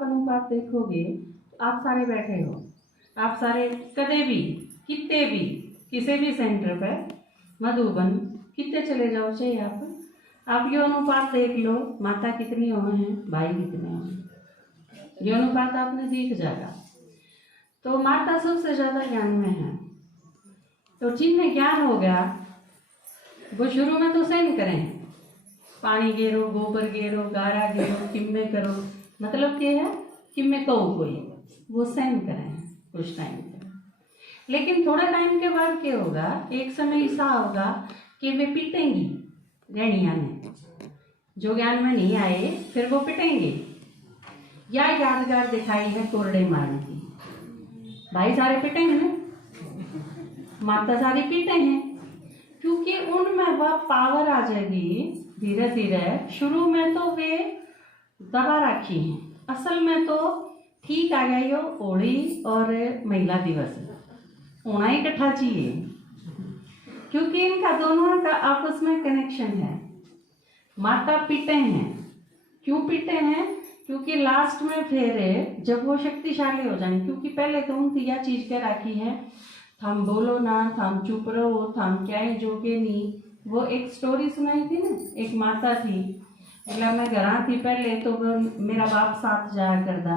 आप अनुपात देखोगे, आप सारे बैठे हो, आप सारे कदे भी कितने भी किसी भी सेंटर पर मधुबन कितने चले जाओ चाहे आप यो अनुपात देख लो, माता कितनी हो हैं, भाई कितने हो, यो अनुपात आपने दिख जाएगा। तो माता सबसे ज्यादा ज्ञान में है। तो जिनमें ज्ञान हो गया वो शुरू में तो सहन करें, पानी गेरो, गोबर गेरो, गारा गेरो, किम्मे करो, मतलब क्या है, किम्मे कहो कोई, वो सहन करें कुछ टाइम तक। लेकिन थोड़ा टाइम के बाद क्या होगा, एक समय ऐसा होगा कि वे पिटेंगी गहनिया में, जो ज्ञान में नहीं आए फिर वो पिटेंगे। या यादगार दिखाई है कोरडे मारने की, भाई सारे पिटेंगे ना, माता सारी पीटे हैं, क्योंकि उनमें वह पावर आ जाएगी धीरे धीरे। शुरू में तो वे दबा रखी हैं, असल में तो ठीक आ गई हो होली और महिला दिवस होना ही इकट्ठा चाहिए, क्योंकि इनका दोनों का आपस में कनेक्शन है। माता पीटे हैं, क्यों पीटे हैं, क्योंकि लास्ट में फिर जब वो शक्तिशाली हो जाएंगे, क्योंकि पहले तो उनकी यह चीज क्या रखी है, थम बोलो ना, थम चुप रहो, थम क्या है जो के नहीं। वो एक स्टोरी सुनाई थी ना, एक माता थी, मतलब मैं घर थी पहले तो मेरा बाप साथ जाया करता,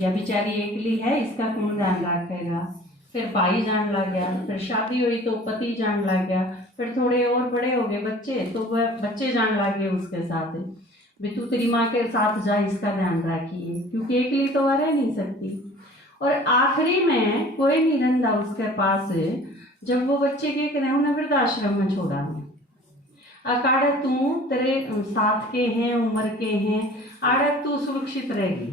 या बेचारी एकली है, इसका कौन ध्यान रखेगा। फिर भाई जान लग गया, फिर शादी हुई तो पति जान लग गया, फिर थोड़े और बड़े हो गए बच्चे, तो वह बच्चे जान लग गए उसके साथ, भी तू तेरी माँ के साथ जा, इसका ध्यान रखिए, क्योंकि एकली तो वह रह नहीं सकती। और आखिरी में कोई नहीं रहता उसके पास, जब वो बच्चे के करें उन्हें वृद्धाश्रम में छोड़ा अकाड़े तू तेरे साथ के हैं, उम्र के हैं, आड़े तू सुरक्षित रहेगी।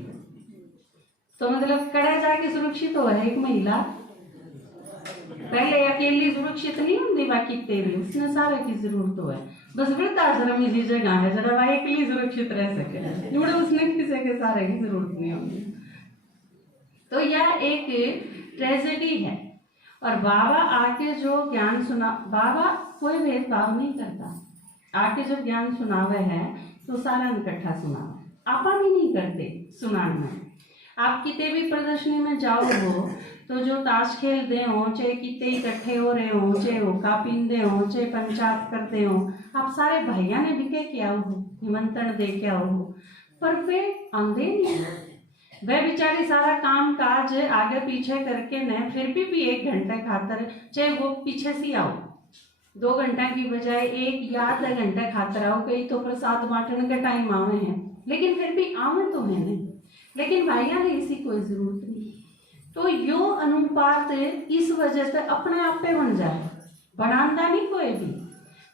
तो मतलब कड़े जाके सुरक्षित हो है एक महिला, पहले अकेली सुरक्षित नहीं होती, बाकी तेरे उसने सारे की जरूरत हो है, बस वृद्धाश्रम इसी जगह है जरा वह अकेली सुरक्षित रह सके, जुड़े उसने किसी के सारे की जरूरत नहीं होगी। तो यह एक ट्रेजेडी है। और बाबा आके जो ज्ञान सुना, बाबा कोई भेदभाव नहीं करता, आके जब ज्ञान सुनावे है तो सारा इकट्ठा सुनावे, आपा भी नहीं करते सुनाने में। आप कितने भी प्रदर्शनी में जाओ हो तो जो ताश खेल दे हो, चाहे कितने इकट्ठे हो रहे हो, चाहे होका पींदे हो, चाहे पंचायत करते हो, आप सारे भैया ने भी क्या हो, निमंत्रण दे क्या हो, पर वे आंदे नहीं। वह बेचारी सारा काम काज आगे पीछे करके न, फिर भी 1 घंटे खातर, चाहे वो पीछे से आओ, 2 घंटे की बजाय 1 या आधा घंटे खातर आओ, कहीं तो प्रसाद बांटने का टाइम आवे हैं, लेकिन फिर भी आवे तो है नहीं। लेकिन भैया ने इसी कोई जरूरत नहीं। तो यो अनुपात इस वजह से अपने आप पे बन जाए, बनाता नहीं कोई भी।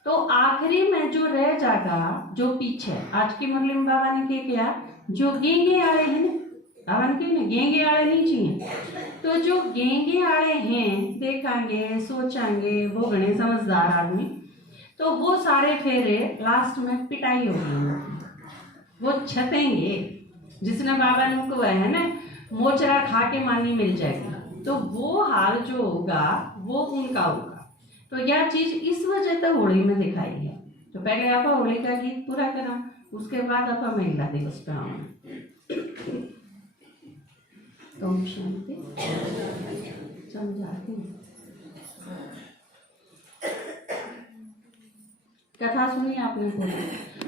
तो आखिरी में जो रह जाएगा, जो पीछे आज की मुरली में बाबा ने क्या किया, जो गेंगे आए हैं ना, अवन के ना गेंगे आड़े नहीं चाहिए, तो जो गेंगे आड़े हैं देखेंगे, सोचेंगे, वो गणे समझदार आदमी, तो वो सारे फेरे लास्ट में पिटाई होगी, वो छतेंगे। जिसने बाबा ने को है ना मोचरा खा के मानी मिल जाएगी, तो वो हाल जो होगा वो उनका होगा। तो यह चीज इस वजह से होली में दिखाई है। तो पहले आप होली का गीत पूरा करा, उसके बाद आप महिला दिवस पे आना। तो शांति समझाती कथा सुनी आपने पूरी,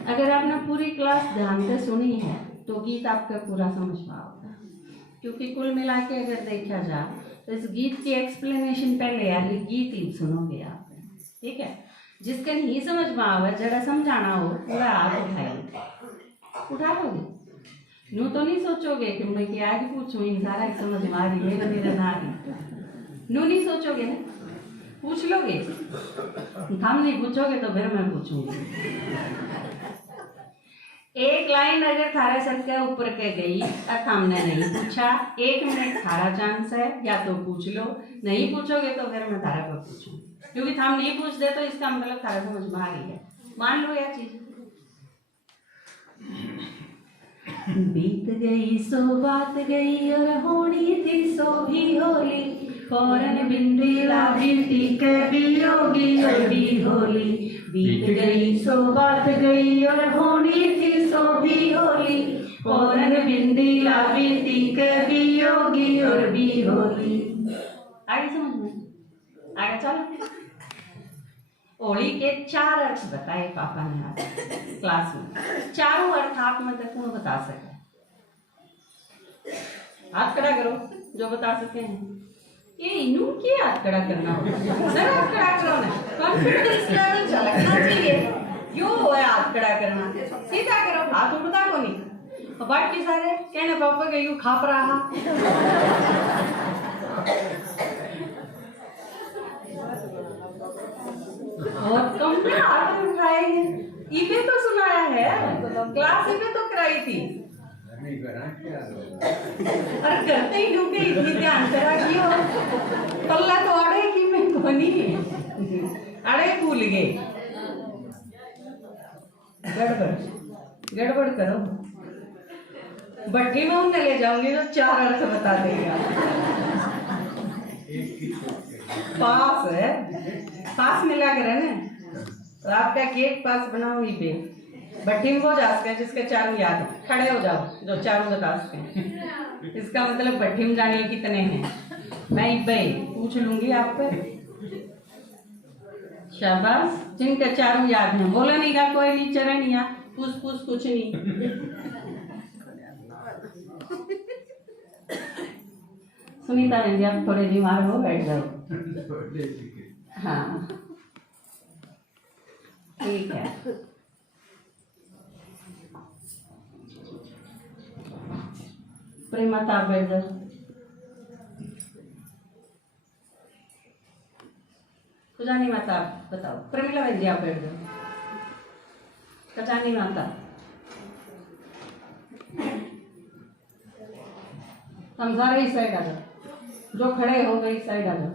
अगर आपने पूरी क्लास ध्यान से सुनी है तो गीत आपका पूरा समझ में होगा, क्योंकि कुल मिला के अगर देखा जाए तो इस गीत की एक्सप्लेनेशन पहले यार गीत ही सुनोगे आप, ठीक है। जिसके नहीं समझ में आवे जरा समझाना हो पूरा हाथ उठा लोगे, यूँ तो नहीं सोचोगे कि मैं क्या आगे पूछूं, इन सारा समझ में आ रही है मेरा ना आ रही, यूँ नहीं सोचोगे ना, पूछ लोगे, हम नहीं पूछोगे तो फिर मैं पूछूंगी। एक लाइन अगर थारा सर के ऊपर के गई और हमने नहीं पूछा, 1 मिनट थारा चांस है, या तो पूछ लो, नहीं पूछोगे तो फिर मैं थारा पर पूछूंगी, क्योंकि हम नहीं पूछ दे तो इसका मतलब थारा समझ में आ रही है, मान लो यह चीज। बीत गई सो बात गई और होनी थी सो भी होली, फौरन बिंदेला बिनती के भी होगी और भी होली। बीत गई सो बात गई और होनी थी सो भी होली, पौरन बिंदी लावीती कभी योगी और भी होली। आगे समझ में आगे चलो। होली के 4 अर्थ बताए पापा ने आज क्लास में। चारों अर्थ आप में तक कौन बता सके? हाथ खड़ा करो जो बता सके हैं। ये इन्हों की हाथ खड़ा करना होगा, सर हाथ खड़ा करो ना, कॉन्फिडेंस लेवल झलकना चाहिए। क्यों है हाथ खड़ा करना? सीधा करो, हाथ उठता को नहीं। बाकी सारे कहने पापा के यू खाप रहा। और कम में हाथ उठाएंगे। इबे तो सुनाया है, क्लास इबे तो कराई थी। अरे करते ही डूबे, इतनी ध्यान करा क्यों? पल्ला तो अड़े की मैं कोनी अड़े भूल गए। गड़बड़ गड़बड़ करो। भट्टी में उन्हें ले जाऊंगी तो 4 अर्थ बता देगा। पास है, पास मिला कर है ना, तो आपका केक पास बनाओ ही पे। भट्टी में वो जा सकते हैं जिसके 4 याद है, खड़े हो जाओ जो 4 बता सकते हैं। इसका मतलब भट्टी में जाने कितने हैं मैं इबे पूछ लूंगी आपको। शाबाश, जिनके 4 याद हैं बोला नहीं का कोई नहीं, चरण या पूछ पूछ कुछ नहीं। सुनीता बहन जी आप थोड़े बीमार हो, बैठ जाओ। हाँ ठीक है। प्रेमा आप बैठ जाओ। खुजानी माता आप बताओ। प्रमिला बहन जी आप बैठ जाओ। खजानी माता हम सारे इस साइड आ जाओ, जो खड़े हो गए इस साइड आ जाओ।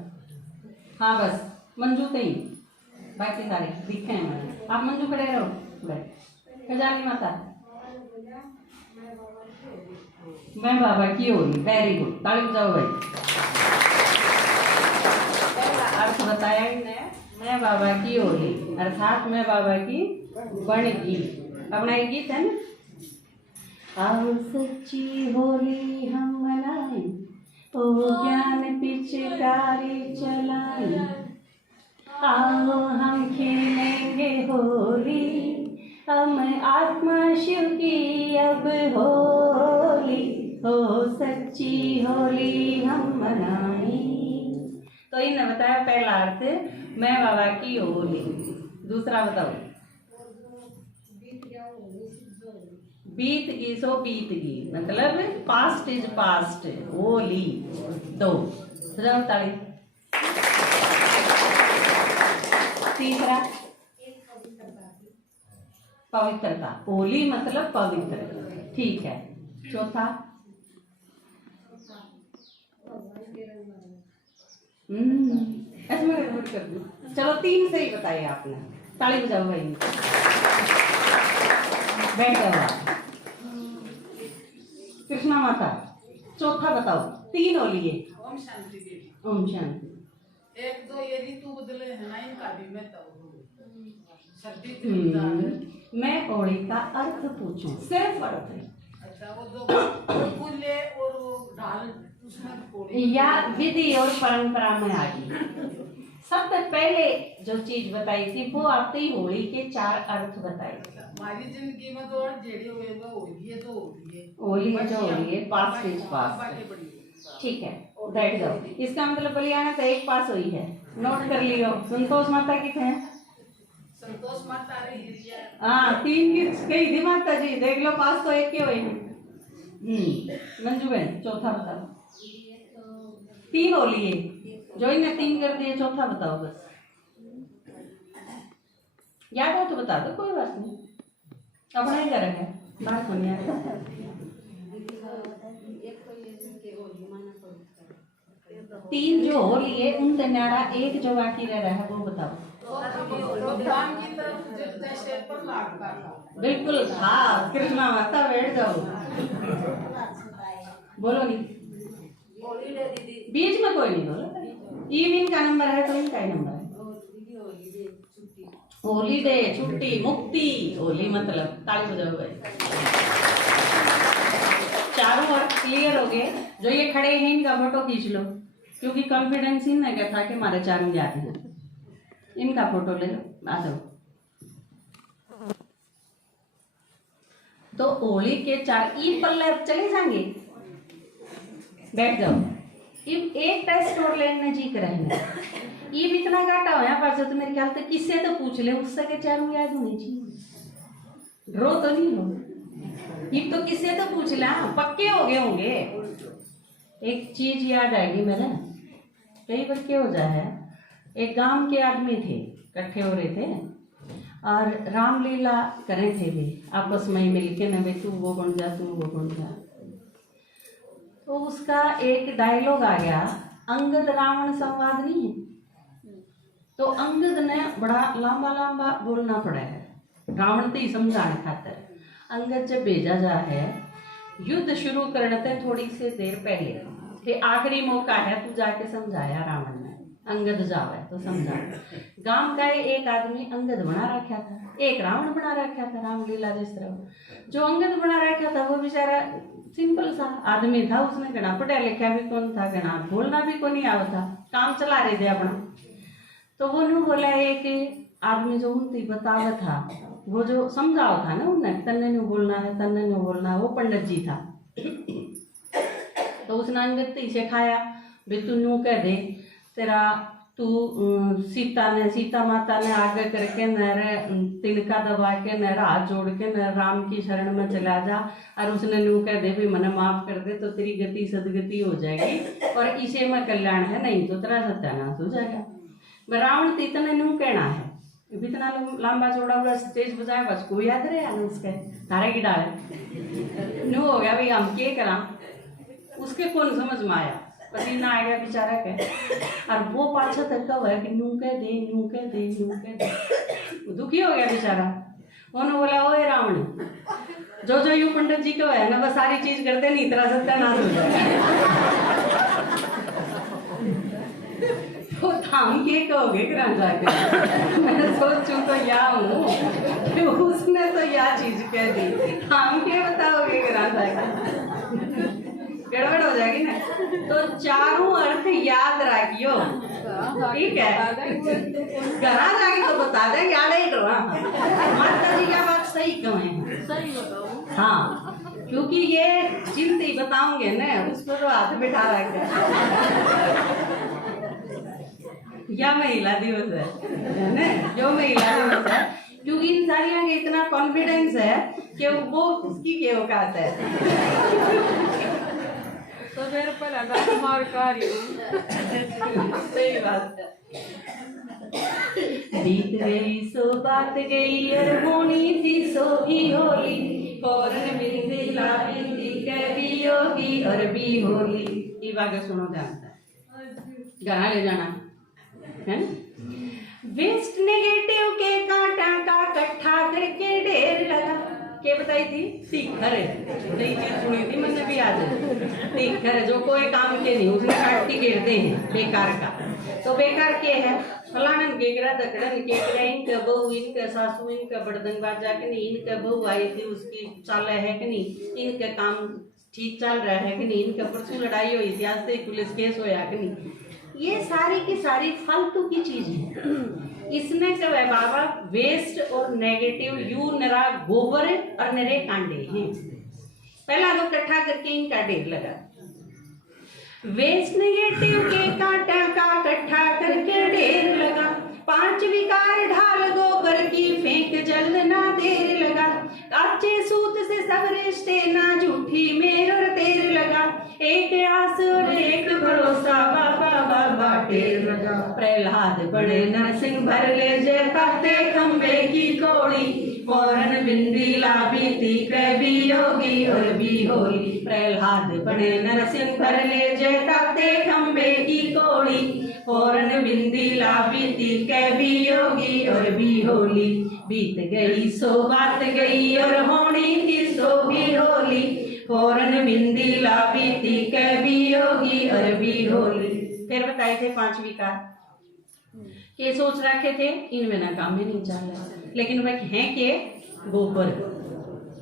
हाँ बस मंजू नहीं, बाकी सारे दिखे हैं मैंने। आप मंजू खड़े रहो बैठ। खजानी माता मैं बाबा की होली। वेरी गुड, ताली बजाओ भाई। अर्थ बताया ही ने, मैं बाबा की होली अर्थात मैं बाबा की बनगी। अपना एक गीत है ना, आओ सच्ची होली हम मनाएं, ओ ज्ञान पिचकारी चलाएं। आओ हम खेलेंगे होली, हम आत्मा शिव की अब होली, हो सच्ची होली हम मनाएं। तो इन्हें बताया पहला अर्थ मैं बाबा की होली। दूसरा बताओ। बीत गई सो बीत गई, मतलब पास्ट इज पास्ट, होली। 2 बजाओ ताली। तीसरा पवित्रता, होली मतलब पवित्र, ठीक है। चौथा ऐसे गड़बड़ कर दूं। चलो 3 से ही बताइए आपने, ताली बजाओ भाई। बैठ जाओ। कृष्णा माता चौथा बताओ। 3 होली है। ओम शांति देवी। ओम शांति। 1 2 ये ऋतु बदले है ना, इनका भी मैं तो सर्दी थी। मैं होली का अर्थ पूछूं, सिर्फ अर्थ। अच्छा वो 2 फूले और वो डाल उसमें या विधि और परंपरा में आ गई। सबसे पहले जो चीज बताई थी वो आपकी होली के 4 अर्थ बताए थे। हमारी जिंदगी में तो जेड़ी हुए वो होली है, तो होली है जो होली है, पास इज पास, ठीक है। बैठ जाओ। इसका मतलब बलियाना तो 1 पास हुई है, नोट कर लियो। संतोष माता की थे, संतोष माता रही है। हाँ 3 की कही थी माता जी, देख लो पास तो 1 के हुए हैं। मंजू बहन चौथा बताओ। 3 होली है, जो इन्हें 3 कर दिए, चौथा बताओ बस। याद हो तो बता दो, कोई बात नहीं, अपना ही घर है, बात होनी है। 3 जो होली है उनसे न्यारा 1 जो बाकी रह रहा है वो बताओ। भगवान की तरफ जैसे पर लागता था। बिल्कुल, हाँ कृष्णा माता बैठ जाओ। बोलो नहीं, बीच में कोई नहीं बोलो। इवन का नंबर है तो इनका ही नंबर है। हॉलीडे, छुट्टी, मुक्ति, होली मतलब ताली बजाओ भाई। क्लियर हो गए? जो ये खड़े हैं इनका फोटो खींच लो, क्योंकि कॉन्फिडेंस इनने क्या था कि हमारे चार में जाते हैं। इनका फोटो ले लो, आ जाओ। तो होली के 4 ई पल्ले चले जाएंगे, बैठ जाओ। इब एक टेस्ट और लेने जी करेंगे। ये भी इतना घाटा होया पास तो मेरे ख्याल से किससे तो पूछ ले, उससे के चारों याद होनी चाहिए। रो तो नहीं हो, ये तो किससे तो पूछ ले, पक्के हो गए होंगे। एक चीज याद आएगी मेरे, कई बच्चे हो जाए, एक गांव के आदमी थे, इकट्ठे हो रहे थे और रामलीला कर रहे थे वे आपस में मिलके न, वे तू वो बन जा, तू वो बन जा। तो उसका एक डायलॉग आ गया, अंगद रावण संवाद नहीं है, तो अंगद ने बड़ा लंबा लंबा बोलना पड़ा है रावण तो ही समझाने खातर। अंगद जब भेजा जा है युद्ध शुरू करने से थोड़ी सी देर पहले, ये आखिरी मौका है, तू जाके समझाया रावण ने, अंगद जावे तो समझा। गांव का एक आदमी अंगद बना रखा था, एक रावण बना रखा था, रामलीला जिस तरह। जो अंगद बना रखा था वो बेचारा सिंपल सा आदमी था, उसने घना पढ़ा लिखा भी कौन था, घना बोलना भी को नहीं आता था, काम चला रहे थे अपना। तो वो नू बोला, एक आदमी जो उनती बतावा था, वो जो समझाओ था ना उन्हें, तन्ने न्यू बोलना है, तन्ने न्यू बोलना है, वो पंडित जी था। तो उसने अंगद से खाया भी तू नू कह दे, तेरा तू सीता माता ने आगे करके न तिनका दबा के न हाथ जोड़ के न राम की शरण में चला जा, और उसने नू कह दे भी मने माफ कर दे तो तेरी गति सदगति हो जाएगी और इसे में कल्याण है, नहीं तो तेरा सत्यानाश हो जाएगा। रावण तो इतना नू कहना है, इतना लंबा चौड़ा हुआ स्टेज बजाए, बस कोई याद रहे ना उसके तारे की डाले नू हो गया भाई हम क्या करा, उसके कौन समझ में आया, पसीना आ गया बेचारा के। और वो पाछा तक का हुआ कि नू कह दे, नू कह दे, नू कह दे, दुखी हो गया बेचारा। उन्होंने बोला, ओए रावण, जो जो यू पंडित जी का है ना बस सारी चीज करते नहीं, तेरा सत्यानाश हो जाएगा। तो हम ये कहोगे कि जाके मैं सोचूं तो या हूँ कि उसने तो या चीज कह दी, हम क्या बताओगे कि जाके गड़बड़ हो जाएगी ना। तो चारों अर्थ याद रखियो, ठीक है, घर जाके तो बता दे याद ही करो। माता जी क्या बात सही कहें, सही बताओ। हाँ, क्योंकि ये चिंती बताऊंगे ना उसको तो हाथ बिठा रखे या महिला दिवस है ना, जो महिला दिवस है, क्योंकि इन सारियों के इतना कॉन्फिडेंस है कि वो उसकी क्या औकात है। तो मेरे पर अगर मार कार्य सही बात है। बीत गई सो बात गई और होनी थी सो ही होली, फौरन बिंदी ला बिंदी कह भी होगी और भी होली। ये बात सुनो ध्यान से, गाना ले जाना है। वेस्ट नेगेटिव के कांटा का इकट्ठा करके ढेर लगा, क्या बताई थी, तीखर है, नई चीज सुनी थी मैंने भी आज, तीखर है जो कोई काम के नहीं, उसने काट के गिरते हैं बेकार का। तो बेकार के है फलानन केकरा दकड़न केकरा, इनका बहू इनका सासू इनका बर्तन बाजा कि नहीं, इनका बहू आई थी उसकी चाल है कि नहीं, इनका काम ठीक चल रहा है कि नहीं, इनका परसों लड़ाई हुई थी आज से पुलिस केस होया कि नहीं। ये सारी की सारी फालतू की चीज है। इसने कब है बाबा, वेस्ट और नेगेटिव यू नरा गोबर और नरे कांडे हैं, पहला तो इकट्ठा करके इनका ढेर लगा। वेस्ट नेगेटिव के कांटा का इकट्ठा करके ढेर लगा, 5 विकार ढाल गोबर की फेंक जल्द ना देर लगा, काचे सूत से सब रिश्ते ना झूठी मेर और तेर लगा, एक आस और एक भरोसा बाबा बाबा ढेर लगा। प्रहलाद बड़े नरसिंह भर ले जय करते खंबे की कोड़ी, फौरन बिंदी ला बीती कह भी योगी और भी होली। प्रहलाद बड़े नरसिंह भर ले जय करते खंबे की कोड़ी, फौरन बिंदी ला बीती कह भी योगी और भी होली। बीत गई सो बात गई और होनी थी सो भी होली, फौरन बिंदी ला बीती कह भी योगी और भी होली। फिर बताए थे 5 विकार के सोच रखे थे, इनमें ना काम ही नहीं चल रहा, लेकिन वह हैं के गोबर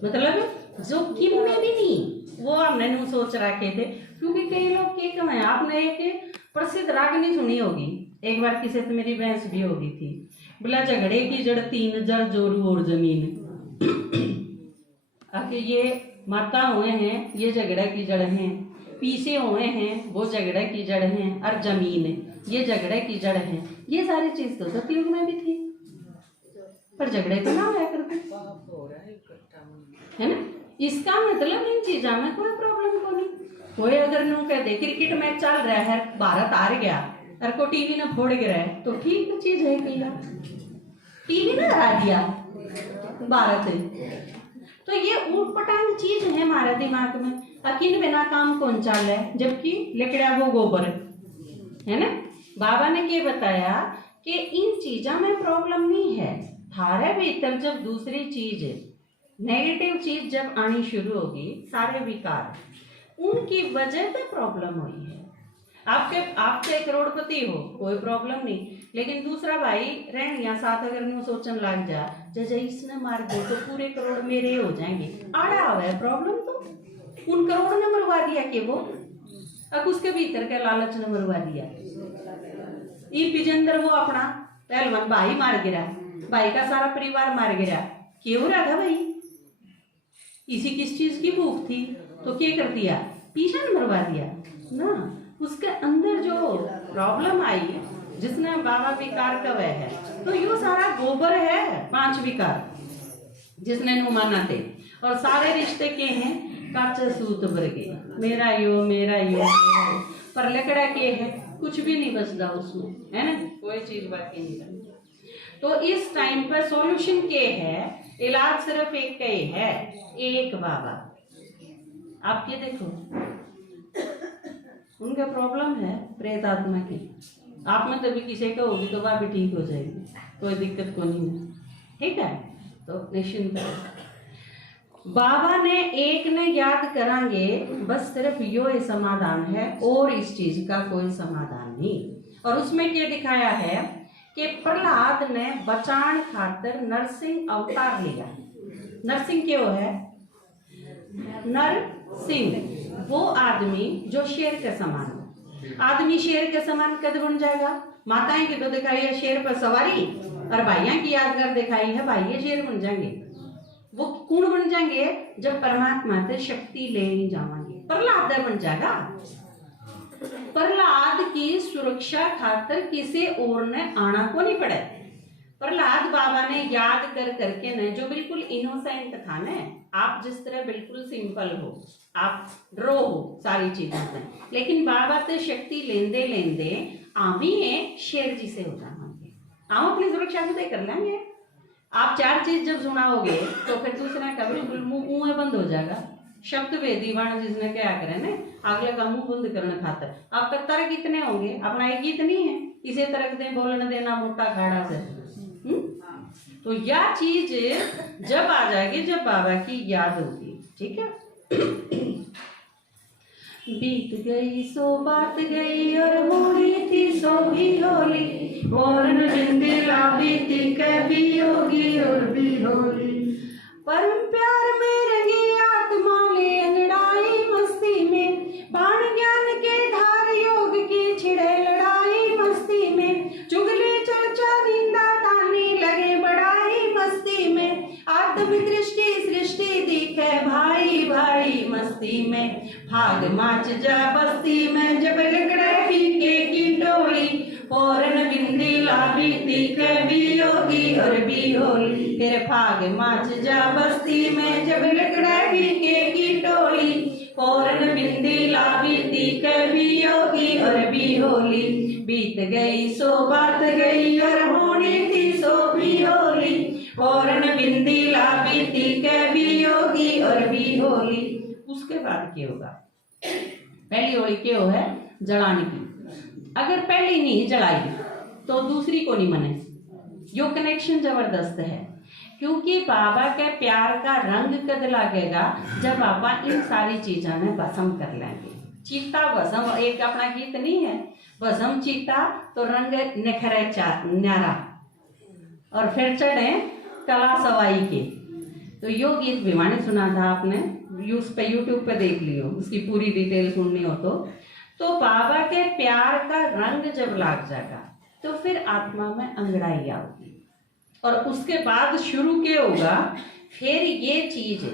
मतलब जोखिम में भी नहीं, वो हमने नु सोच रखे थे। क्योंकि कई लोग के कम है, आपने एक प्रसिद्ध रागनी सुनी होगी, एक बार किसी से मेरी बहस भी हो गई थी, बोला झगड़े की जड़ तीन, जड़ जोरू और जमीन। आके ये माता हुए हैं, ये झगड़ा की जड़ हैं, पीछे हुए हैं वो झगड़ा की जड़ हैं, और जमीन ये झगड़ा की जड़ है। ये सारी चीज तो सतयुग में भी थी, पर झगड़े तो ना हुआ करते, है ना। इसका मतलब इन चीजों में कोई प्रॉब्लम को नहीं। कोई अगर नो कह दे क्रिकेट मैच चल रहा है, भारत हार गया और को टीवी ने फोड़ गिरा है, तो ठीक चीज है कि यार टीवी ने हरा दिया भारत है, तो ये ऊट पटांग चीज है हमारे दिमाग में। अकिन बिना काम कौन चल है, जबकि लिकड़ा वो गोबर है ना। बाबा ने क्या बताया कि इन चीजों में प्रॉब्लम नहीं है, थारे भीतर जब दूसरी चीज नेगेटिव चीज जब आनी शुरू होगी, सारे विकार उनकी वजह से प्रॉब्लम हुई है। आपके करोड़पति हो कोई प्रॉब्लम नहीं, लेकिन दूसरा भाई रहनिया साथ अगर न्यू सोचने लग जा जैसे इसने मार दो तो पूरे करोड़ मेरे हो जाएंगे, आड़ा हुआ है प्रॉब्लम। तो उन करोड़ ने मरवा दिया कि वो अब उसके भीतर के लालच ने मरवा दिया। ई पिजंदर वो अपना पहलवान भाई मार गिरा, भाई का सारा परिवार मार गिरा, क्यों रहा था भाई, इसी किस चीज की भूख थी, तो क्या कर दिया, पीछा ने मरवा दिया ना। उसके अंदर जो प्रॉब्लम आई जिसने बाबा विकार का वह है, तो यो सारा गोबर है, 5 विकार जिसने नु माना थे। और सारे रिश्ते के हैं काचे सूत वर्गे, मेरा यो मेरा यो मेरा यो, पर लकड़ा के है कुछ भी नहीं बचता उसमें, है ना, कोई चीज बाकी नहीं बनती। तो इस टाइम पर सॉल्यूशन के है, इलाज सिर्फ एक का ही है, एक बाबा। आप ये देखो उनका प्रॉब्लम है प्रेत आत्मा की, आप में तभी किसी का होगी तो वह भी ठीक हो जाएगी, कोई दिक्कत को नहीं है, ठीक है। तो निश्चिंत बाबा ने एक ने याद करांगे, बस सिर्फ यो ही समाधान है और इस चीज का कोई समाधान नहीं। और उसमें क्या दिखाया है कि प्रहलाद ने बचान खातर नरसिंह अवतार लिया। नरसिंह क्यों है, नर सिंह वो आदमी जो शेर के समान, आदमी शेर के समान कद बन जाएगा। माताएं की तो दिखाई है शेर पर सवारी, और भाइयों की यादगार दिखाई है भाई ये शेर बन जाएंगे। वो कौन बन जाएंगे, जब परमात्मा से शक्ति ले नहीं जाएंगे, प्रहलाद बन जाएगा। प्रहलाद की सुरक्षा खातर किसी और ने आना को नहीं पड़े। प्रहलाद बाबा ने याद कर करके न, जो बिल्कुल इनोसेंट था न, आप जिस तरह बिल्कुल सिंपल हो, आप ड्रो हो सारी चीजों से, लेकिन बाबा से शक्ति लेंदे लेंदे आमी शेर जी से हो जाएंगे, हम अपनी सुरक्षा खुद ही कर लेंगे। आप 4 चीज जब सुनाओगे तो फिर दूसरे का बिल्कुल मुंह बंद हो जाएगा। शब्द वेदी वाण जिसने क्या करे न, अगले का मुंह बंद करने खातर आप तक तर्क कितने होंगे, अपना एक गीत नहीं है, इसे तर्क दे बोलने देना मोटा खाड़ा से। तो यह चीज जब आ जाएगी, जब बाबा की याद होगी, ठीक है। बीत गई सो बात गई और होली थी सो भी होली, और बिंदिला बीती कभी होगी और भी होली। परम प्यार में रंगी आत्मा ले अंगड़ाई मस्ती में, बाण ज्ञान के धार योग की छिड़े लड़ाई मस्ती में, चुगली चर्चा निंदा तानी लगे बड़ाई मस्ती में, आत्म दृष्टि सृष्टि दिखे भाई भाई मस्ती में, भाग माच जा बस्ती में जब लकड़े फीके की टोली, फौरन बिंदी लाबीती कभी होगी और भी होली। फिर भाग माच जा बस्ती में जब लकड़े फीके की टोली, फौरन बिंदी लाबीती कभी होगी और भी होली। बीत गई सो बात गई और होनी थी सो भी होली, फौरन बिंदी लाबीती कभी होगी और भी होली। उसके बाद क्या होगा, पहली होली क्या है, जलाने की। अगर पहली नहीं जलाई तो दूसरी को नहीं मने, यो कनेक्शन जबरदस्त है। क्योंकि बाबा के प्यार का रंग कद लगेगा जब बाबा इन सारी चीजों में भस्म कर लेंगे। चीता भस्म, एक अपना गीत नहीं है, भस्म चीता तो रंग निखरे न्यारा, और फिर चढ़े कला सवाई के, तो यो गीत भिवानी सुना था आपने, उस पे यूट्यूब पे देख लियो, उसकी पूरी डिटेल सुननी हो तो बाबा के प्यार का रंग जब लाग जाएगा तो फिर आत्मा में अंगड़ाई आओगी, और उसके बाद शुरू क्या होगा, फिर ये चीज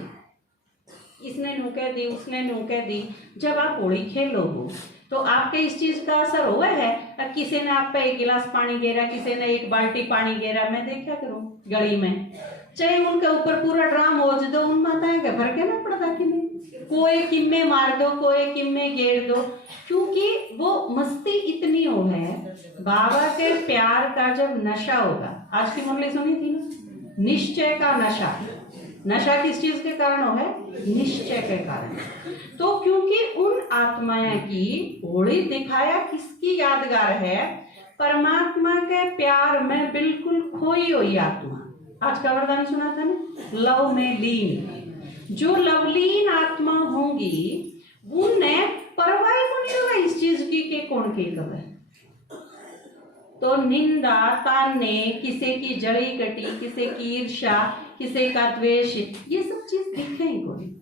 इसने नू कह दी, उसने नू कह दी। जब आप होली खेलो हो तो आपके इस चीज का असर हुआ है। अब किसी ने आप पे 1 गिलास पानी गेरा, किसी ने 1 बाल्टी पानी गेरा, मैं देखा करूं गली में, चाहे उनके ऊपर पूरा ड्राम हो दो, उन माताएं का फर्क है ना पड़ता कि नहीं, कोई किम्मे मार दो, कोई किम्मे गेर दो, क्योंकि वो मस्ती इतनी हो है। बाबा के प्यार का जब नशा होगा, आज की मुरली सुनी थी ना, निश्चय का नशा। नशा किस चीज के कारण हो है, निश्चय के कारण। तो क्योंकि उन आत्माएं की होली दिखाया किसकी यादगार है, परमात्मा के प्यार में बिल्कुल खोई हुई आत्मा। आज का वरदान सुना था ना, लव में लीन। जो लवलीन आत्मा होंगी उन्हें परवाह को नहीं होगा इस चीज की कि कौन के कब है। तो निंदा, ताने, किसी की जड़ी कटी, किसी की ईर्ष्या, किसी का द्वेष, ये सब चीज दिखे ही कोई।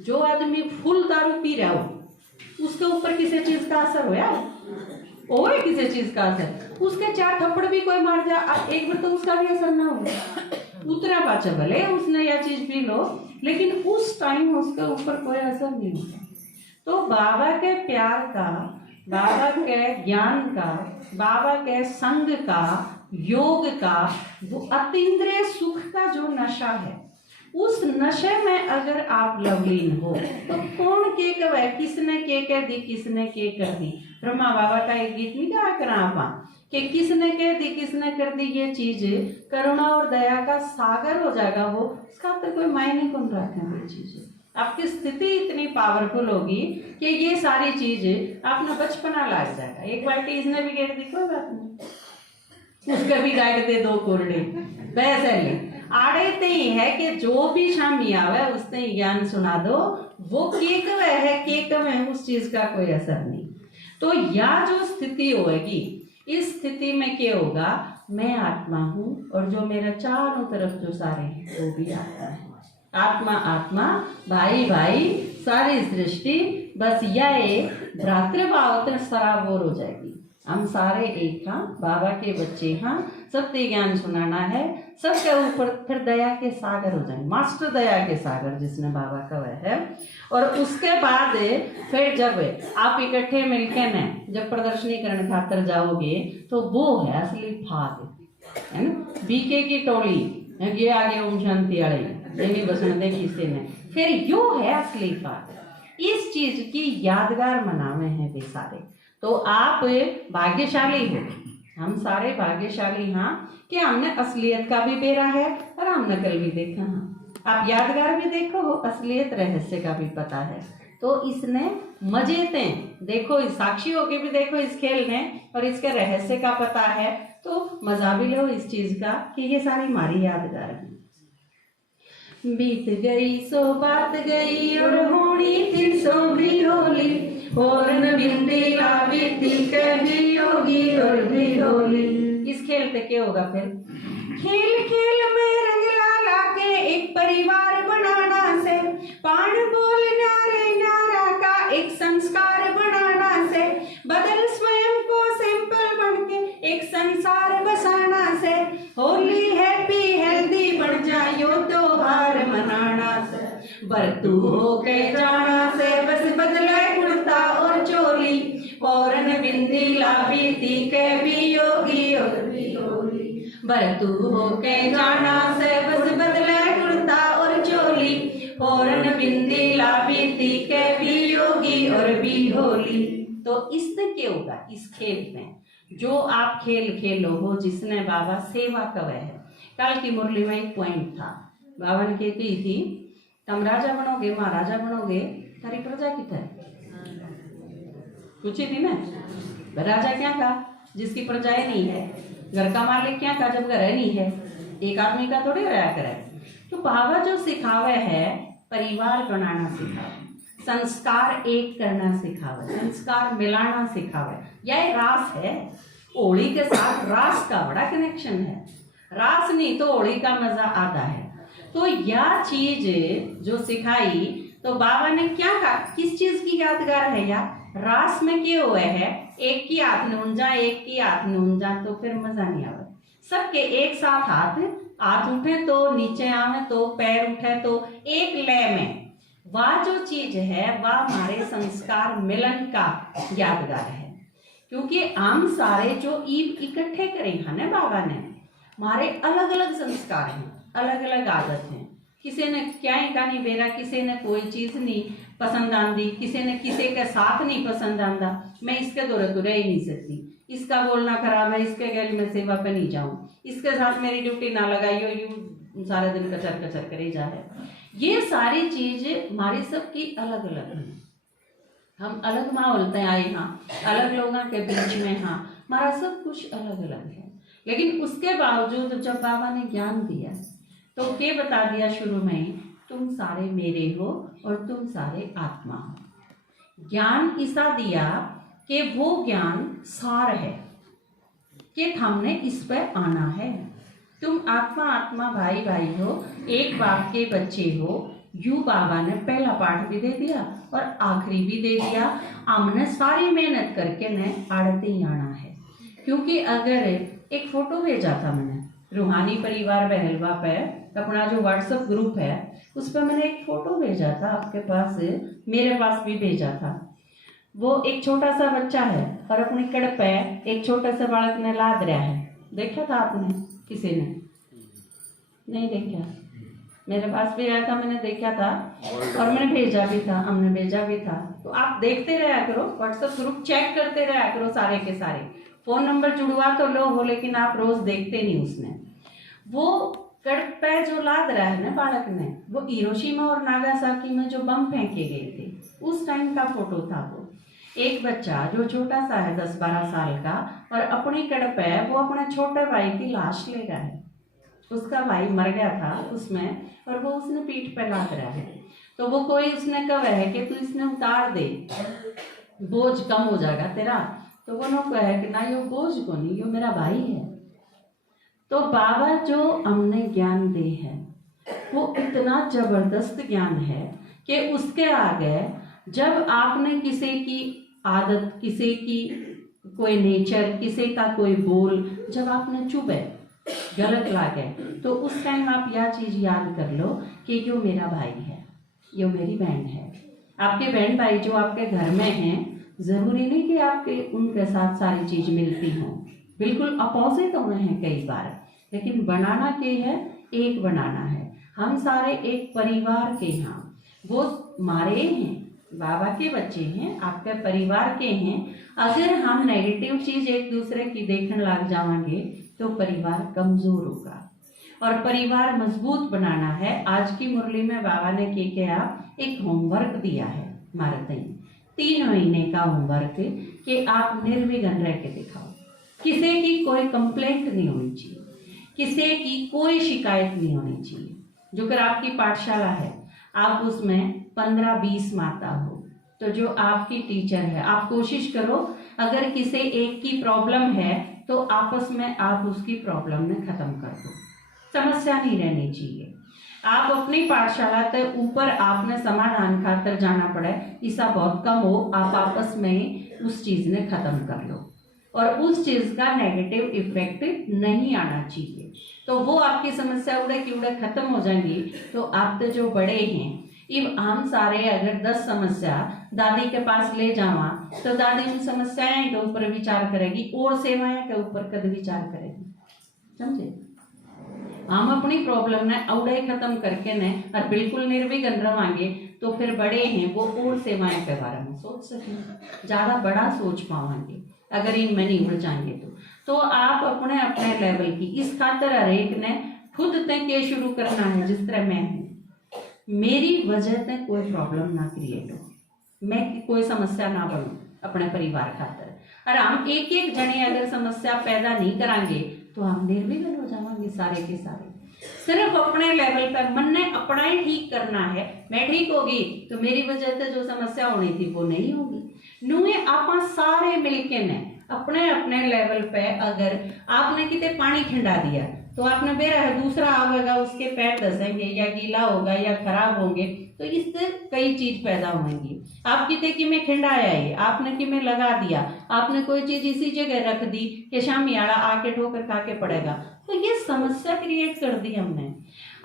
जो आदमी फुल दारू पी रहा हो उसके ऊपर किसी चीज का असर होया हो, किसी चीज का असर, उसके 4 थप्पड़ भी कोई मार जाए एक बार तो उसका भी असर ना हो, उतरा पाचा भले उसने यह चीज पी लो, लेकिन उस टाइम उसके ऊपर कोई असर नहीं होता। तो बाबा के प्यार का, बाबा के ज्ञान का, बाबा के संग का, योग का, वो अतीन्द्रिय सुख का जो नशा है, उस नशे में अगर आप लवलीन हो तो कौन के कहे, किसने के कह दी, किसने के कर दी। ब्रह्मा बाबा का एक गीत नहीं गा करा आप कि किसने कह दी, किसने कर दी, ये चीज करुणा और दया का सागर हो जाएगा वो, उसका तो कोई मायने कौन रखते हैं। चीजें आपकी स्थिति इतनी पावरफुल होगी कि ये सारी चीज आपने बचपना लाग जाएगा। 1 बाल्टी इसने भी गिर दी, कोई बात नहीं, उसका भी गाइड दे 2 कोरडे वैसे आड़े ते ही है कि जो भी शामी आवे उसने ज्ञान सुना दो, वो केक है, केक में उस चीज का कोई असर नहीं। तो यह जो स्थिति होगी, इस स्थिति में क्या होगा, मैं आत्मा हूं और जो मेरे चारों तरफ जो सारे हैं वो भी आत्मा है। आत्मा आत्मा, भाई भाई, सारी सृष्टि बस यह भ्रातृभाव सराबोर हो जाएगी। हम सारे एक हाँ, बाबा के बच्चे हाँ, सबसे ज्ञान सुनाना है, सबके ऊपर फिर दया के सागर हो जाए, मास्टर दया के सागर जिसने बाबा का वह है। और उसके बाद फिर जब आप इकट्ठे मिलकर न जब प्रदर्शनी करने खातर जाओगे तो वो है असली फाग, है ना। बीके की टोली ये आगे ओम शांति वाले देवी बसन दे किसी ने, फिर यो है असली फाग। इस चीज की यादगार मनावे हैं वे सारे। तो आप भाग्यशाली हो, हम सारे भाग्यशाली हाँ कि हमने असलियत का भी बेरा है और हम नकल भी देखा हाँ। आप यादगार भी देखो हो, असलियत रहस्य का भी पता है। तो इसने मजे थे देखो, इस साक्षी होके भी देखो इस खेल में, और इसके रहस्य का पता है तो मजा भी लो इस चीज का कि ये सारी हमारी यादगार है। बीत गई सो बात गई और होनी थी सो भी होली, और न बिंदी ला बीती कभी होगी और भी होली। इस खेल पे क्या होगा फिर, खेल खेल में रंग ला के एक परिवार बनाना से, पान बोल नारे नारा का एक संस्कार बनाना से, बदल स्वयं को सिंपल बन के एक संसार बसाना से, होली हैप्पी हेल्दी बढ़ जायो त्योहार मनाना से, बरतू होके जाना से बस बदले कुर्ता और चोली, औरन बिंदी ला बीती के भी योगी और भी होली, बरतू होके जाना से बस बदले कुर्ता और चोली, औरन बिंदी ला बीती के भी योगी और भी होली। तो इससे क्या होगा, इस खेल में जो आप खेल खेलो हो जिसने बाबा सेवा कवे है। कल की मुरली में एक पॉइंट था, बाबा ने कहती थी तुम राजा बनोगे, महाराजा बनोगे, तारी प्रजा कितना है, पूछी थी ना। राजा क्या का, जिसकी प्रजाएं नहीं है। घर का मालिक क्या का, जब घर नहीं है, एक आदमी का थोड़ी रहा करे। तो बाबा जो सिखावे है, परिवार बनाना सिखावे, संस्कार एक करना सिखावे, संस्कार मिलाना सिखावे। यह रास है, होली के साथ रास का बड़ा कनेक्शन है। रास नहीं तो होली का मजा आता है। तो यह चीज जो सिखाई तो बाबा ने क्या कहा, किस चीज की यादगार है यार, रास में क्या हुआ है, एक की हाथ नून जा एक की हाथ नून जा तो फिर मजा नहीं आवे, सबके एक साथ हाथ उठे तो नीचे आवे तो पैर उठे तो एक लय में, वह जो चीज है वह हमारे संस्कार मिलन का यादगार है। क्योंकि हम सारे जो ईब इकट्ठे करे हैं ना बाबा ने, हमारे अलग अलग संस्कार हैं, अलग अलग आदत हैं, किसी ने क्या ही का नहीं बेरा, किसी ने कोई चीज नहीं पसंद आंदी, किसी ने किसी के साथ नहीं पसंद आंदा, मैं इसके दौरे तो रह ही नहीं सकती, इसका बोलना खराब है, इसके गैल में सेवा पे नहीं जाऊं, इसके साथ मेरी ड्यूटी ना लगाइयो, यूं सारा दिन कचर कचर करे जा है। ये सारी चीज हमारी सबकी अलग अलग है, हम अलग माहौल में आए हाँ, अलग लोगों के बीच में हाँ, हमारा सब कुछ अलग अलग है। लेकिन उसके बावजूद जब बाबा ने ज्ञान दिया तो क्या बता दिया शुरू में, तुम सारे मेरे हो और तुम सारे आत्मा हो। ज्ञान ऐसा दिया कि वो ज्ञान सार है कि हमने इस पर आना है। तुम आत्मा आत्मा भाई भाई हो, एक बाप के बच्चे हो, यू बाबा ने पहला पाठ भी दे दिया और आखिरी भी दे दिया। हमने सारी मेहनत करके ने आड़ते ही आना है। क्योंकि अगर एक फोटो भेजा था मैंने रूहानी परिवार बहलवा पे, अपना जो व्हाट्सएप ग्रुप है उस पर मैंने एक फोटो भेजा था, आपके पास मेरे पास भी भेजा था। वो एक छोटा सा बच्चा है और अपनी कड़ पे एक छोटे से बालक ने लाद रहा है, देखा था आपने, किसी ने नहीं देखा? मेरे पास भी आया था, मैंने देखा था और मैंने भेजा भी था, हमने भेजा भी था। तो आप देखते रहा करो, व्हाट्सएप ग्रुप चेक करते रहा करो, सारे के सारे फोन नंबर जुड़वा तो लो हो, लेकिन आप रोज देखते नहीं। उसने वो कड़ पे जो लाद रहा है ना बालक ने, वो हिरोशिमा और नागासाकी में जो बम फेंके गए थे उस टाइम का फोटो था। वो एक बच्चा जो छोटा सा है 10-12 साल का, और अपनी कड़ पे वो अपने छोटे भाई की लाश ले रहा है। उसका भाई मर गया था उसमें और वो उसने पीठ पे लाद रहा है। तो वो कोई उसने कहा है कि तू इसने उतार दे, बोझ कम हो जाएगा तेरा। तो वो लोग कहे कि ना ये बोझ को नहीं, ये मेरा भाई है। तो बाबा जो हमने ज्ञान दे है वो इतना जबरदस्त ज्ञान है कि उसके आगे जब आपने किसी की आदत, किसी की कोई नेचर, किसी का कोई बोल जब आपने चुभे, गलत लागे, तो उस टाइम आप यह चीज याद कर लो कि यो मेरा भाई है, यो मेरी बहन है। आपके बहन भाई जो आपके घर में हैं, जरूरी नहीं कि आपके उनके साथ सारी चीज मिलती हो, बिल्कुल अपोजिट होने हैं कई बार, लेकिन बनाना के है, एक बनाना है। हम सारे एक परिवार के हैं, वो हमारे हैं, बाबा के बच्चे हैं, आपके परिवार के हैं। अगर हम नेगेटिव चीज एक दूसरे की देखने लग जाएंगे तो परिवार कमजोर होगा, और परिवार मजबूत बनाना है। आज की मुरली में बाबा ने क्या किया, एक होमवर्क दिया है हमारे 3 महीने का होमवर्क कि आप निर्विघ्न रह के दिखाओ। किसी की कोई कंप्लेंट नहीं होनी चाहिए, किसी की कोई शिकायत नहीं होनी चाहिए। जो कर आपकी पाठशाला है, आप उसमें 15-20 माता हो, तो जो आपकी टीचर है, आप कोशिश करो अगर किसी एक की प्रॉब्लम है तो आपस में आप उसकी प्रॉब्लम में खत्म कर दो, समस्या नहीं रहनी चाहिए। आप अपनी पाठशाला तक ऊपर आपने समाधान खातर जाना पड़े, ऐसा बहुत कम हो, आप आपस में उस चीज ने खत्म कर लो और उस चीज का नेगेटिव इफेक्ट नहीं आना चाहिए। तो वो आपकी समस्या उड़े की उड़े खत्म हो जाएंगी। तो आप तो जो बड़े हैं, इब हम सारे अगर 10 समस्या दादी के पास ले जावा तो दादी उन समस्याएं के ऊपर विचार करेगी और सेवाएं के ऊपर कद विचार करेगी, समझे? हम अपनी प्रॉब्लम ने औड़े खत्म करके ने और बिल्कुल निर्विघ्न रवांगे तो फिर बड़े हैं वो और सेवाएं के बारे में सोच सकेंगे, ज्यादा बड़ा सोच पाएंगे अगर इनमें नहीं उड़ जाएंगे। तो आप अपने अपने लेवल की इस खातर हर एक ने खुद तक ये शुरू करना है। जिस तरह मैं हूँ, मेरी वजह से कोई प्रॉब्लम ना क्रिएट हो, मैं कोई समस्या ना बनूं अपने परिवार खातर। और हम एक एक जने अगर समस्या पैदा नहीं करांगे तो हम निर्विघ्न हो जाएंगे सारे के सारे। सिर्फ अपने लेवल पर मन ने अपना ही ठीक करना है। मैं ठीक होगी तो मेरी वजह से जो समस्या होनी थी वो नहीं होगी। नुए आप सारे मिलके ने अपने अपने लेवल पे, अगर आपने कितने पानी ठंडा दिया तो आपने बेरा है, दूसरा आवेगा उसके पैर धसेंगे या गीला होगा या खराब होंगे, तो इससे कई चीज पैदा होंगी। आपकी तेकी में खिंडाया है, आपने कि में लगा दिया, आपने कोई चीज इसी जगह रख दी कि शामी आड़ा आके ठोकर खा के पड़ेगा, तो ये समस्या क्रिएट कर दी हमने।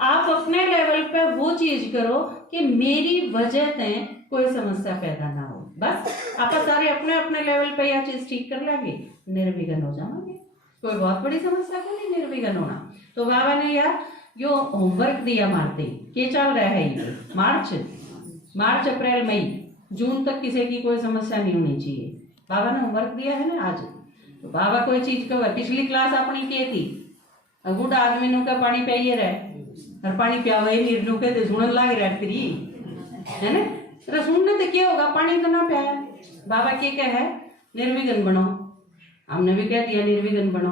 आप अपने लेवल पे वो चीज करो कि मेरी वजह से कोई समस्या पैदा ना हो, बस आप सारे अपने अपने लेवल पे यह चीज ठीक कर लेंगे, निर्विघ्न हो जाएंगे। कोई बहुत बड़ी समस्या को नहीं निर्विघ्न होना। तो बाबा ने यार जो होमवर्क दिया मारते के चल रहा है, ये मार्च अप्रैल मई जून तक किसी की कोई समस्या नहीं होनी चाहिए। बाबा ने होमवर्क दिया है ना आज, तो बाबा कोई चीज को पिछली क्लास अपनी के थी, गुड आदमी नु का पानी पिए रहे और पानी पियावे नीर के सुनन लाग रहा तेरी है ना, तेरा सुनने तो क्या होगा, पानी तो ना पिया। बाबा के कह है निर्विघ्न बनो, हमने भी कह दिया निर्विघ्न बनो,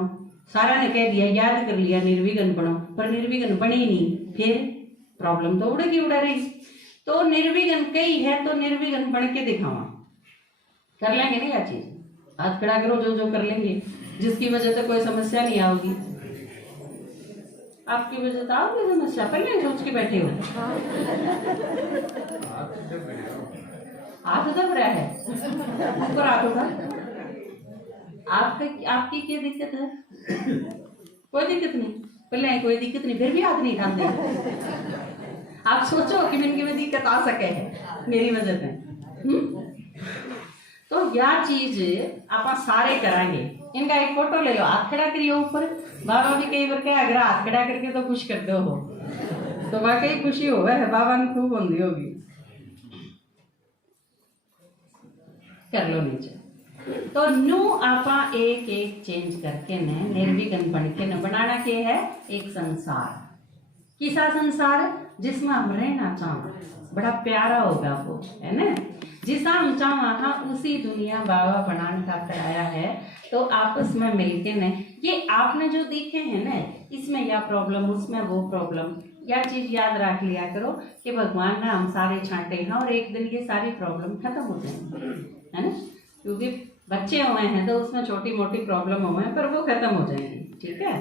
सारा ने कह दिया याद कर लिया निर्विघ्न बनो, पर निर्विघ्न बनी नहीं, फिर प्रॉब्लम तो उड़ेगी उड़ा रही। तो निर्विघ्न कई है तो निर्विघ्न बन के दिखावा, कर लेंगे नहीं यह चीज, हाथ खड़ा करो जो जो कर लेंगे, जिसकी वजह से कोई समस्या नहीं आओगी। आपकी वजह से आओगी समस्या, पहले सोच के बैठे हो, हाथ दब रहा है ऊपर हाथ उठा। आपकी क्या दिक्कत है? कोई दिक्कत नहीं, पहले कोई दिक्कत नहीं, फिर भी हाथ नहीं उठाते। आप सोचो कि इनकी में दिक्कत आ सके है मेरी वजह से। तो यह चीज आप सारे कराएंगे। इनका एक फोटो ले लो, हाथ खड़ा करिए ऊपर। बाबा भी कई बार क्या अगर हाथ खड़ा करके तो खुश कर दो हो, तो वाकई खुशी हो है, बाबा ने खूब होंगी होगी। कर लो नीचे। तो न्यू आपा एक एक चेंज करके ने निर्विघ्न बन के न बनाना के है एक संसार। किसा संसार जिसमें हम रहना चाहते, बड़ा प्यारा होगा वो, है ना, जिसा हम चाहा उसी दुनिया बाबा बनाने का कराया है। तो आपस में मिलके न, ये आपने जो देखे हैं ना, इसमें यह प्रॉब्लम उसमें वो प्रॉब्लम, यह चीज याद रख लिया करो कि भगवान ने हम सारे छांटे हैं और एक दिन ये सारी प्रॉब्लम खत्म हो जाएंगी, है ना, क्योंकि बच्चे हुए हैं तो उसमें छोटी मोटी प्रॉब्लम हुए हैं पर वो खत्म हो जाएंगी। ठीक है,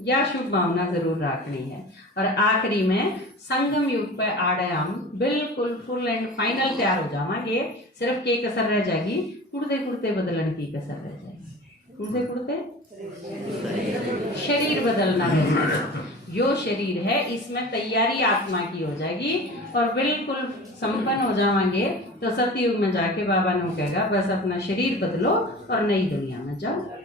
यह शुभ भावना जरूर रखनी है। और आखिरी में संगम युग पे आड़े हम बिल्कुल फुल एंड फाइनल तैयार हो जाएंगे। सिर्फ के कसर रह जाएगी, कुर्ते कुर्ते बदलन की कसर रह जाएगी। कुर्ते कुर्ते शरीर बदलना है, जो शरीर है इसमें तैयारी आत्मा की हो जाएगी और बिल्कुल संपन्न हो जाएंगे। तो सतयुग में जाके बाबा ने कहेगा बस अपना शरीर बदलो और नई दुनिया में जाओ।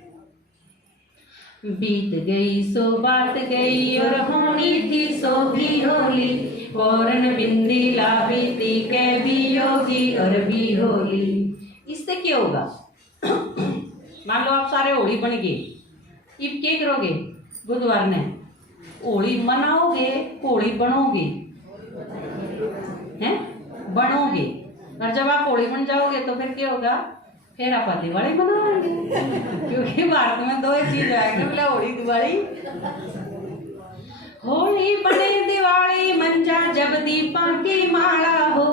बीत गई सो बात गई और होनी थी सो भी होली, फौरन बिंदी ला बीती के भी योगी और भी होली। इससे क्या होगा? मान लो आप सारे होली बन गए, अब क्या करोगे? बुधवार ने होली मनाओगे, होली बनोगे, हैं बनोगे। और जब आप होली बन जाओगे तो फिर क्या होगा? फिर आप दिवाली मनाओगे, क्योंकि भारत में दो चीज है, बोला होली दिवाली। होली बने दिवाली मंजा जब दीपा की माला हो,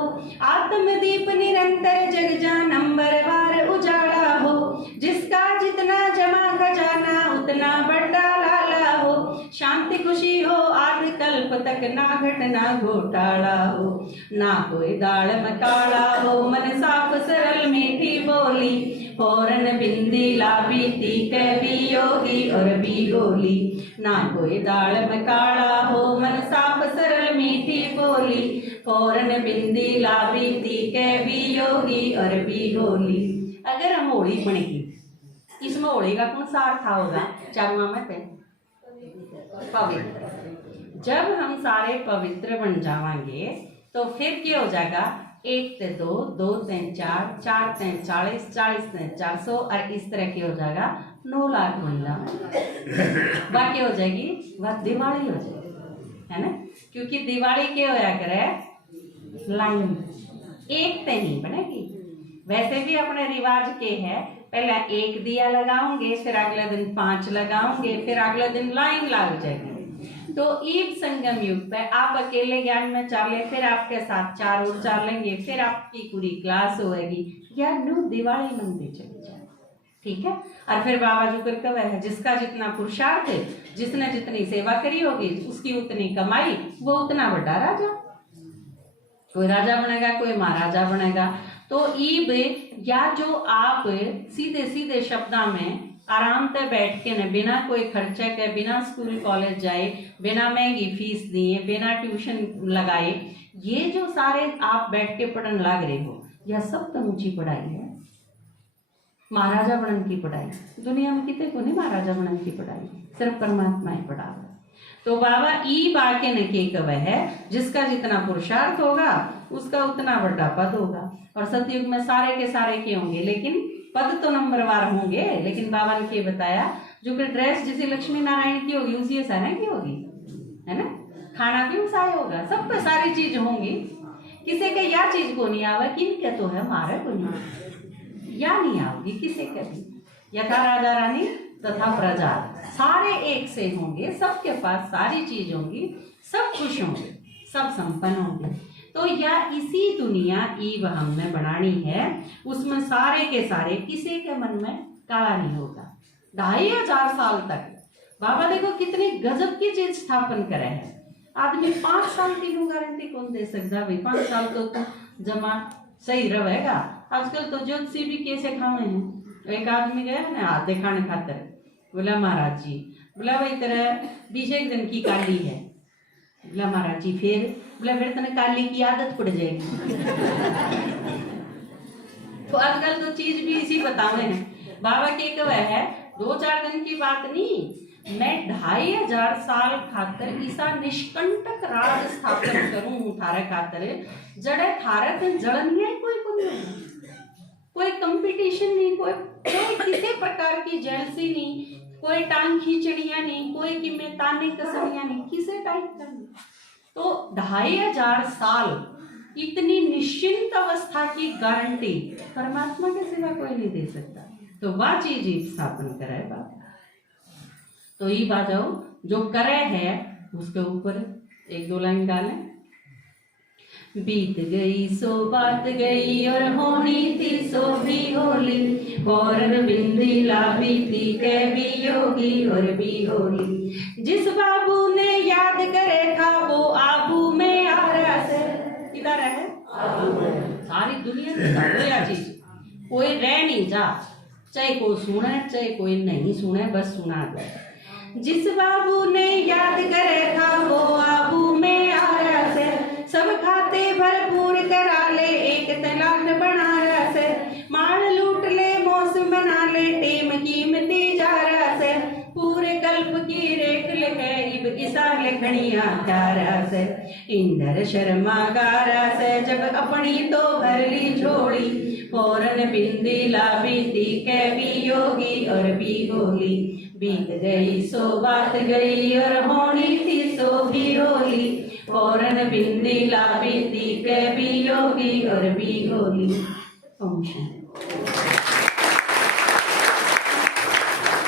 आत्म दीप निरंतर जग जा नंबर बार उजाला हो, जिसका जितना जमा खजाना उतना बड़ा लाला हो, शांति खुशी हो आदि कल्प तक ना घटना घोटाला हो, ना कोई दाल मकाला हो, मन साफ सरल मीठी बोली, फौरन बिंदी ला बीती के भी योगी और भी होली, ना कोई दाल मकाला हो, मन साफ सरल मीठी बोली, फौरन बिंदी ला बीती के भी योगी और भी होली। अगर हम होली बनेगी, इसमें होली का कौन सा अर्थ होगा? चारुआ में थे पवित्र। जब हम सारे पवित्र बन जाएंगे तो फिर क्या हो जाएगा? 1 से 2, 2 से 4, 4 से 40, 40 से 400 और इस तरह की हो जाएगा 9 लाख महिला। बाकी हो जाएगी वह दिवाली हो जाएगी, है ना, क्योंकि दिवाली क्या होया करे? लाइन एक से नहीं बनेगी। वैसे भी अपने रिवाज के है, पहले 1 दिया लगाओगे, फिर अगले दिन 5 लगाओगे, फिर अगले दिन लाइन लग जाएगी। तो ईब संगम युग पे आप अकेले ज्ञान में चाले, फिर आपके साथ 4 और चालेंगे, फिर आपकी पूरी क्लास होएगी, या न्यू दिवाली मनती चली जाए। ठीक है। और फिर बाबा जो कर कब है, जिसका जितना पुरुषार्थ है, जिसने जितनी सेवा करी होगी, उसकी उतनी कमाई, वो उतना बड़ा राजा। कोई राजा बनेगा, कोई महाराजा बनेगा। तो ईब या जो आप सीधे सीधे शब्दा में आराम से बैठ के न, बिना कोई खर्चे के, बिना स्कूल कॉलेज जाए, बिना महंगी फीस दिए, बिना ट्यूशन लगाए, ये जो सारे आप बैठ के पढ़ने लग रहे हो, यह सब तो ऊंची पढ़ाई है। महाराजा बनन की पढ़ाई दुनिया में कितने को नहीं, महाराजा बनन की पढ़ाई सिर्फ परमात्मा ही पढ़ा। तो बाबा ई बाके न के कव है, जिसका जितना पुरुषार्थ होगा उसका उतना बड़ा पद होगा। और सतयुग में सारे के सारे के होंगे, लेकिन पद तो नंबरवार होंगे। लेकिन बाबा ने क्या बताया, जो कि ड्रेस जैसे लक्ष्मी नारायण की होगी उसी सहना की होगी, है ना। खाना भी उसा होगा, सब पे सारी चीज होंगी। किसी के या चीज को नहीं आवे, किन के तो है मारे को नहीं, या नहीं आओगी किसी के भी। यथा राजा रानी तथा प्रजा, सारे एक से होंगे, सबके पास सारी चीज होंगी, सब खुश होंगे, सब संपन्न होंगे। तो या इसी दुनिया ईब हमने बनानी है, उसमें सारे के सारे किसी के मन में काला नहीं होगा। 2500 साल तक बाबा देखो कितनी गजब की चीज स्थापन करे है। आदमी 5 साल की गारंटी कौन दे सकता भाई, 5 साल तो जमा सही रहेगा। आजकल तो ज्योतिषी भी कैसे खावे हैं। एक आदमी गया ना हाथ दिखाने खातर, बोला महाराज जी, बोला भाई तेरा 20 दिन की काली है। बोला महाराज जी फिर, बोला फिर तेने काली की आदत पड़ जाएगी। तो आजकल तो चीज भी इसी बतावे हैं। बाबा के कब है 2-4 दिन की बात नहीं, मैं 2500 साल खातर ईसा निष्कंटक राज स्थापन करूं थारे खातर, जड़े थारे जड़न है कोई कोई कंपटीशन नहीं, कोई किसी प्रकार की जेलसी नहीं, कोई टांग खींचड़ियां नहीं, कोई कि में ताने कसनियां नहीं, किसी टाइप का नहीं। तो 2500 साल इतनी निश्चिंत अवस्था की गारंटी परमात्मा के सिवा कोई नहीं दे सकता। तो वह चीज ही स्थापन करे बाबा। तो ये बात जो करे है उसके ऊपर 1-2 लाइन डालें। बीत गई सो बात गई और होनी थी सो भी होली, पौरन बिंदीला बीती के भी योगी और भी होली। जिस बाबू ने याद करे था वो आबू में आ रहा से, किधर है सारी दुनिया में चीज, कोई रह नहीं जा, चाहे कोई सुने चाहे कोई नहीं सुने, बस सुना दो। जिस बाबू ने याद करे था वो आबू में आ रहा से, सब खाते भरपूर करा ले एक तलाक बना रहा से, मार लूट ले मौसम बना ले टेम कीमती जा रहा से, पूरे कल्प की रेख लिखे इब ईसा लिखनिया जा रहा से, इंदर शर्मा गा रहा से जब अपनी तो भर ली झोली, फौरन बिंदीला बीती के भी योगी और भी होली। बीत गई सो बात गई और होनी थी सो भी होली, फौरन बिंदीला बीती के भी योगी और भी होली। ओम शांति।